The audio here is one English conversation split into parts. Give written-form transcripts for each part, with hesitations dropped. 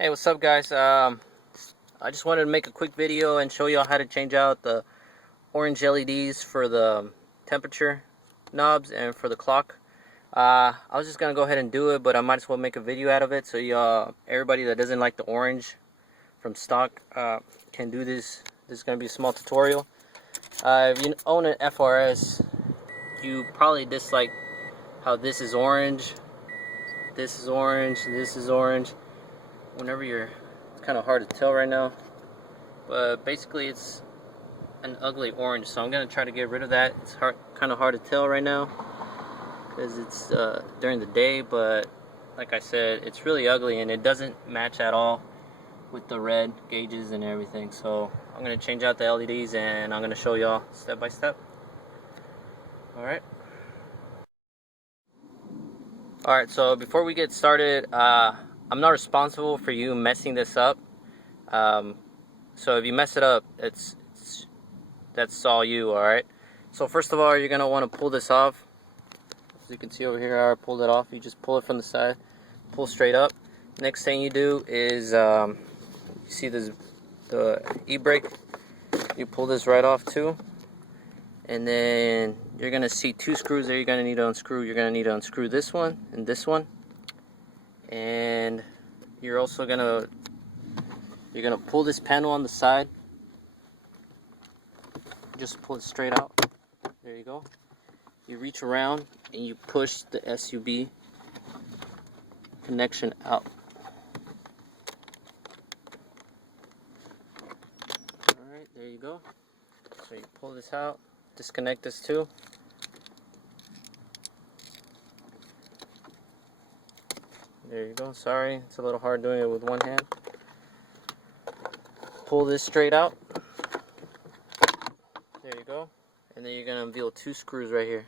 Hey, what's up guys? I just wanted to make a quick video and show y'all how to change out the orange LEDs for the temperature knobs and for the clock. I was just gonna go ahead and do it, but I might as well make a video out of it so y'all, everybody that doesn't like the orange from stock, can do this. This is gonna be a small tutorial. If you own an FRS, you probably dislike how this is orange, this is orange, this is orange. Whenever it's kind of hard to tell right now, but basically it's an ugly orange, so I'm gonna try to get rid of that. It's kind of hard to tell right now because it's during the day, but like I said, it's really ugly and it doesn't match at all with the red gauges and everything. So I'm gonna change out the LEDs and I'm gonna show y'all step by step. Alright, so before we get started, I'm not responsible for you messing this up. So if you mess it up, that's all you. Alright, so first of all, you're gonna want to pull this off. As you can see over here, I pulled it off. You just pull it from the side, pull straight up. Next thing you do is you see this, the e-brake, you pull this right off too, and then you're gonna see two screws there you're gonna need to unscrew. You're gonna need to unscrew this one and this one, and you're also gonna pull this panel on the side. Just pull it straight out. There you go. You reach around and you push the SUB connection out. Alright, there you go. So you pull this out, disconnect this too. There you go. Sorry, it's a little hard doing it with one hand. Pull this straight out. There you go. And then you're going to unveil two screws right here.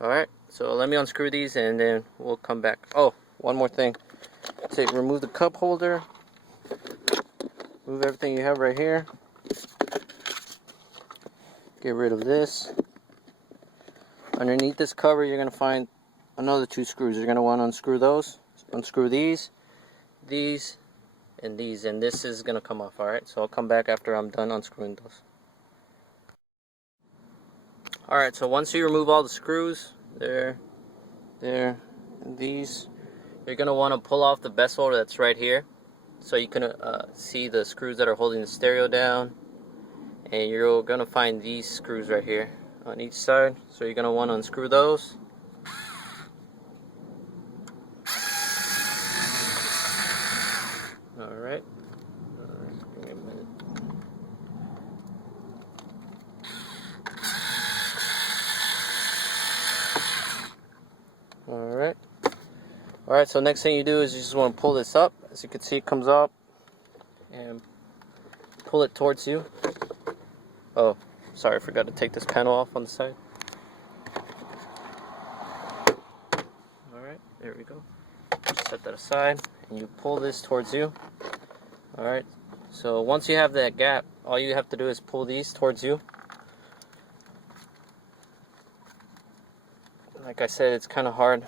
Alright, so let me unscrew these and then we'll come back. Oh, one more thing. So remove the cup holder. Move everything you have right here. Get rid of this. Underneath this cover, you're going to find another two screws. You're going to want to unscrew those. Unscrew these, and these, and this is going to come off. Alright, so I'll come back after I'm done unscrewing those. Alright, so once you remove all the screws, there, and these, you're going to want to pull off the bezel that's right here, so you can see the screws that are holding the stereo down, and you're going to find these screws right here on each side, so you're going to want to unscrew those. Alright, give me a minute. Alright, so next thing you do is you just want to pull this up. As you can see, it comes up and pull it towards you. Oh, sorry, I forgot to take this panel off on the side. Alright, there we go. Just set that aside and you pull this towards you. Alright, so once you have that gap, all you have to do is pull these towards you. Like I said, it's kind of hard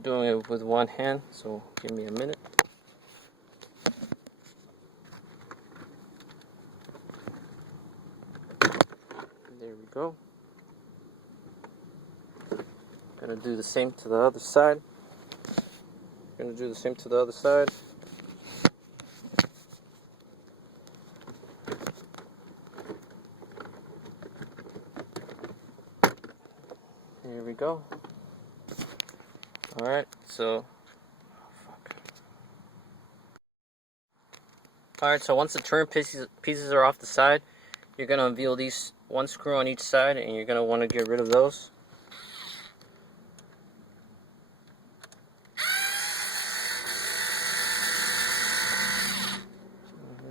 doing it with one hand, so give me a minute. There we go. Gonna do the same to the other side. Gonna do the same to the other side. There we go. Alright, so Alright, so once the turn pieces are off the side, you're going to unveil these, one screw on each side, and you're going to want to get rid of those.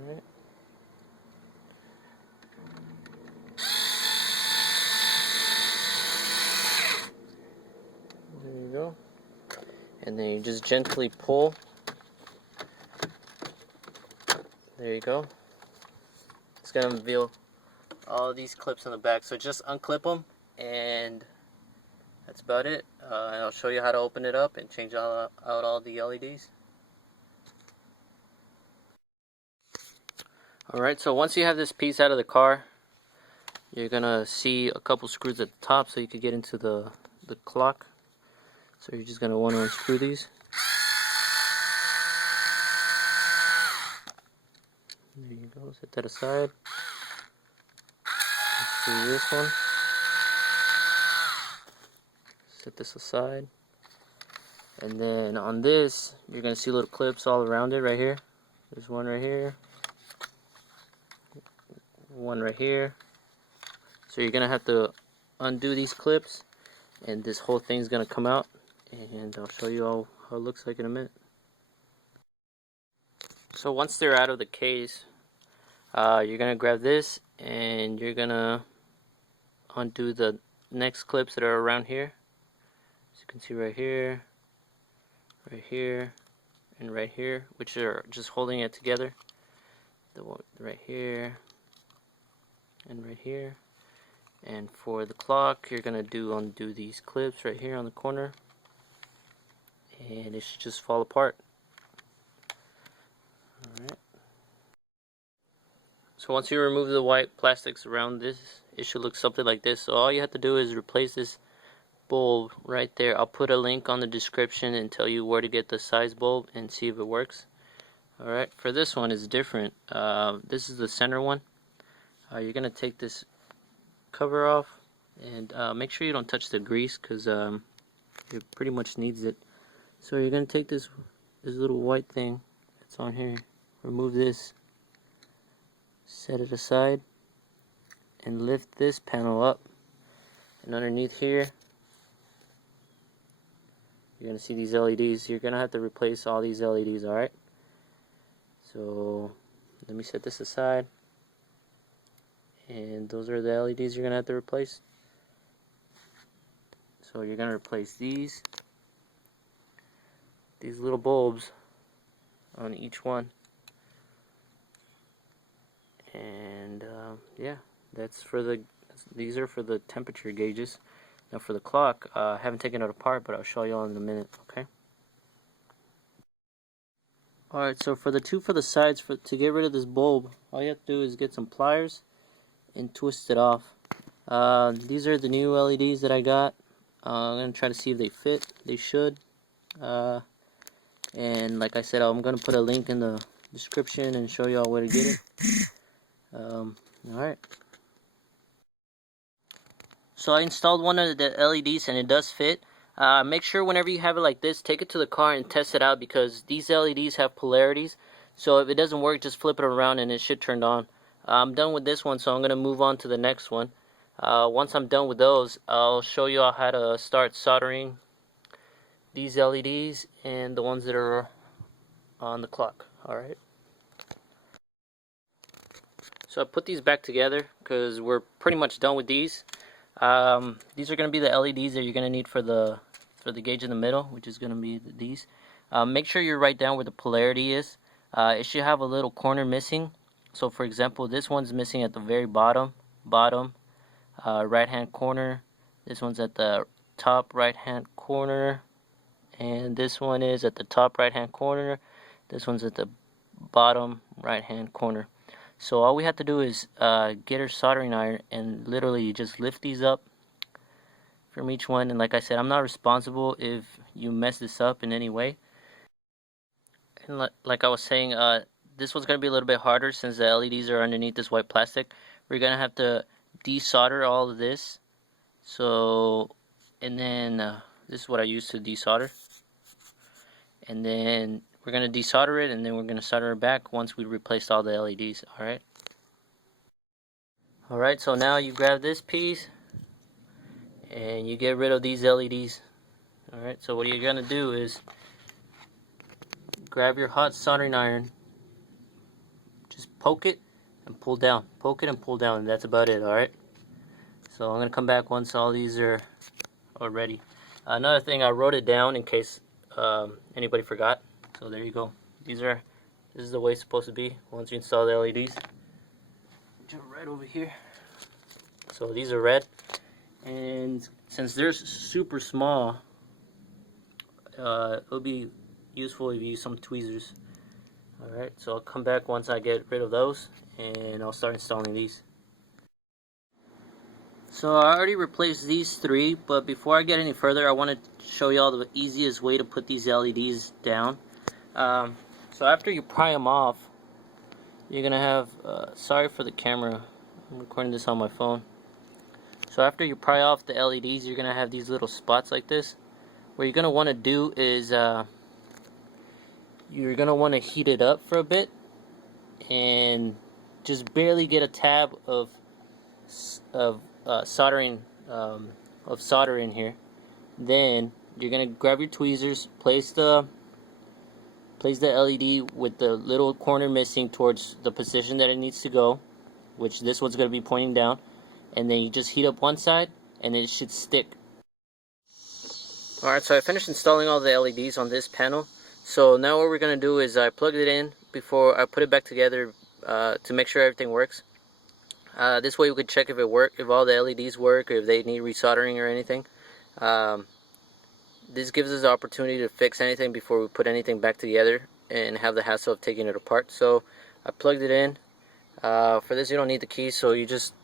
Alright. There you go. And then you just gently pull. There you go. It's going to reveal all these clips on the back. So just unclip them, and that's about it. And I'll show you how to open it up and change out all the LEDs. Alright, so once you have this piece out of the car, you're gonna see a couple screws at the top so you could get into the clock. So you're just gonna want to unscrew these. There you go, set that aside. Unscrew this one. Set this aside. And then on this, you're gonna see little clips all around it right here. There's one right here. One right here. So you're gonna have to undo these clips, and this whole thing's gonna come out, and I'll show you all how it looks like in a minute. So once they're out of the case, you're gonna grab this and you're gonna undo the next clips that are around here. As you can see right here, and right here, which are just holding it together. The one right here and right here. And for the clock, you're gonna undo these clips right here on the corner, and it should just fall apart. Alright. So once you remove the white plastics around this, it should look something like this. So all you have to do is replace this bulb right there. I'll put a link on the description and tell you where to get the size bulb and see if it works. Alright, for this one it's different. This is the center one. You're gonna take this cover off, and make sure you don't touch the grease, because it pretty much needs it. So you're gonna take this little white thing that's on here, remove this, set it aside, and lift this panel up, and underneath here you're gonna see these LEDs. You're gonna have to replace all these LEDs. Alright, so let me set this aside. And those are the LEDs you're gonna have to replace. So you're gonna replace these little bulbs on each one. And yeah, these are for the temperature gauges. Now for the clock, I haven't taken it apart, but I'll show you all in a minute. Okay. Alright, so for the sides, to get rid of this bulb, all you have to do is get some pliers and twist it off. These are the new LEDs that I got. I'm going to try to see if they fit. They should. And like I said, I'm going to put a link in the description and show y'all where to get it. Alright. So I installed one of the LEDs and it does fit. Make sure whenever you have it like this, take it to the car and test it out, because these LEDs have polarities. So if it doesn't work, just flip it around and it should turn on. I'm done with this one, so I'm going to move on to the next one. Once I'm done with those, I'll show you all how to start soldering these LEDs and the ones that are on the clock. Alright. So I put these back together because we're pretty much done with these. These are going to be the LEDs that you're going to need for the gauge in the middle, which is going to be these. Make sure you write down where the polarity is. It should have a little corner missing. So for example, this one's missing at the very bottom right hand corner. This one's at the top right hand corner, and this one is at the top right hand corner. This one's at the bottom right hand corner. So all we have to do is get our soldering iron and literally just lift these up from each one. And like I said, I'm not responsible if you mess this up in any way. And like I was saying, this one's going to be a little bit harder since the LEDs are underneath this white plastic. We're going to have to desolder all of this. So, and then this is what I use to desolder. And then we're going to desolder it, and then we're going to solder it back once we replaced all the LEDs. Alright. Alright, so now you grab this piece and you get rid of these LEDs. Alright, so what you're going to do is grab your hot soldering iron, just poke it and pull down, poke it and pull down, and that's about it. Alright, so I'm gonna come back once all these are ready. Another thing, I wrote it down in case anybody forgot, so there you go. This is the way it's supposed to be once you install the LEDs. Jump right over here. So these are red, and since they're super small, it'll be useful if you use some tweezers. Alright, so I'll come back once I get rid of those, and I'll start installing these. So I already replaced these three, but before I get any further, I want to show y'all the easiest way to put these LEDs down. So after you pry them off, you're gonna have, sorry for the camera, I'm recording this on my phone. So after you pry off the LEDs, you're gonna have these little spots like this. What you're gonna want to do is you're gonna want to heat it up for a bit and just barely get a tab of solder in here. Then you're gonna grab your tweezers, place the LED with the little corner missing towards the position that it needs to go, which this one's gonna be pointing down, and then you just heat up one side and it should stick. Alright, so I finished installing all the LEDs on this panel. So now what we're going to do is I plugged it in before I put it back together to make sure everything works. This way we could check if all the LEDs work, or if they need resoldering or anything. This gives us the opportunity to fix anything before we put anything back together and have the hassle of taking it apart. So I plugged it in. For this you don't need the key, so you just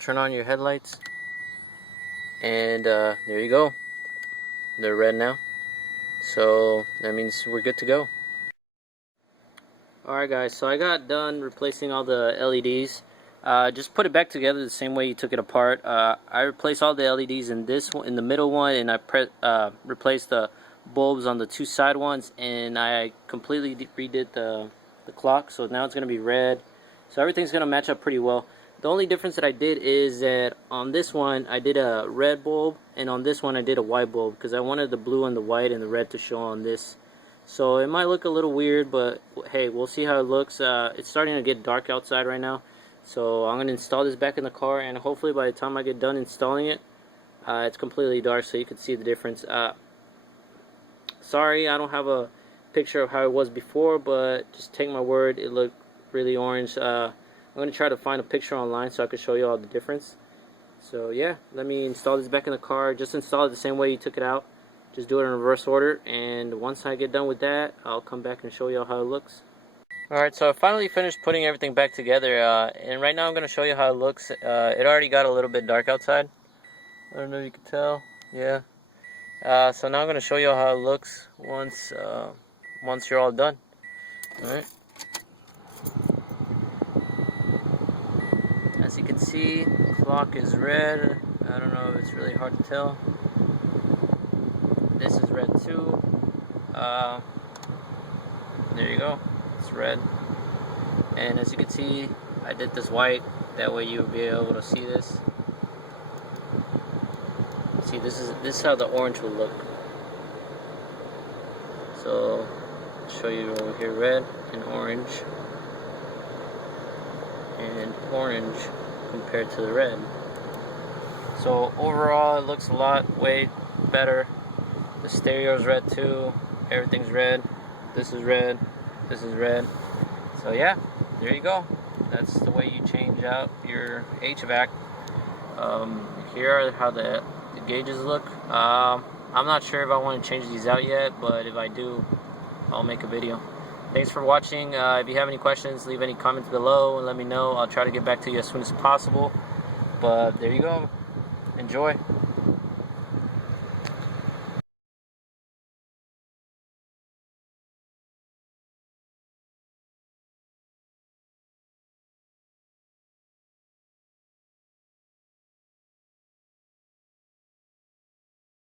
turn on your headlights, and there you go. They're red now, so that means we're good to go. Alright guys, so I got done replacing all the LEDs. Just put it back together the same way you took it apart. I replaced all the LEDs in this one, in the middle one, and I replaced the bulbs on the two side ones, and I completely redid the clock, so now it's going to be red. So everything's going to match up pretty well. The only difference that I did is that on this one I did a red bulb, and on this one I did a white bulb, because I wanted the blue and the white and the red to show on this. So it might look a little weird, but hey, we'll see how it looks. It's starting to get dark outside right now, so I'm going to install this back in the car, and hopefully by the time I get done installing it, it's completely dark so you can see the difference. Sorry, I don't have a picture of how it was before, but just take my word, it looked really orange. I'm going to try to find a picture online so I can show you all the difference. So yeah, let me install this back in the car. Just install it the same way you took it out. Just do it in reverse order, and once I get done with that, I'll come back and show you how it looks. Alright, so I finally finished putting everything back together, and right now I'm going to show you how it looks. It already got a little bit dark outside. I don't know if you can tell. Yeah. So now I'm going to show you how it looks once you're all done. Alright. As you can see, the clock is red. I don't know if it's really hard to tell. This is red too. There you go. It's red. And as you can see, I did this white. That way you'll be able to see this. See, this is how the orange will look. So, I'll show you over here, red and orange. And orange compared to the red. So overall it looks way better. The stereo's red too, everything's red, this is red, this is red. So yeah, there you go. That's the way you change out your HVAC. Here are how the gauges look. I'm not sure if I want to change these out yet, but if I do, I'll make a video. Thanks for watching. If you have any questions, leave any comments below and let me know. I'll try to get back to you as soon as possible. But there you go. Enjoy.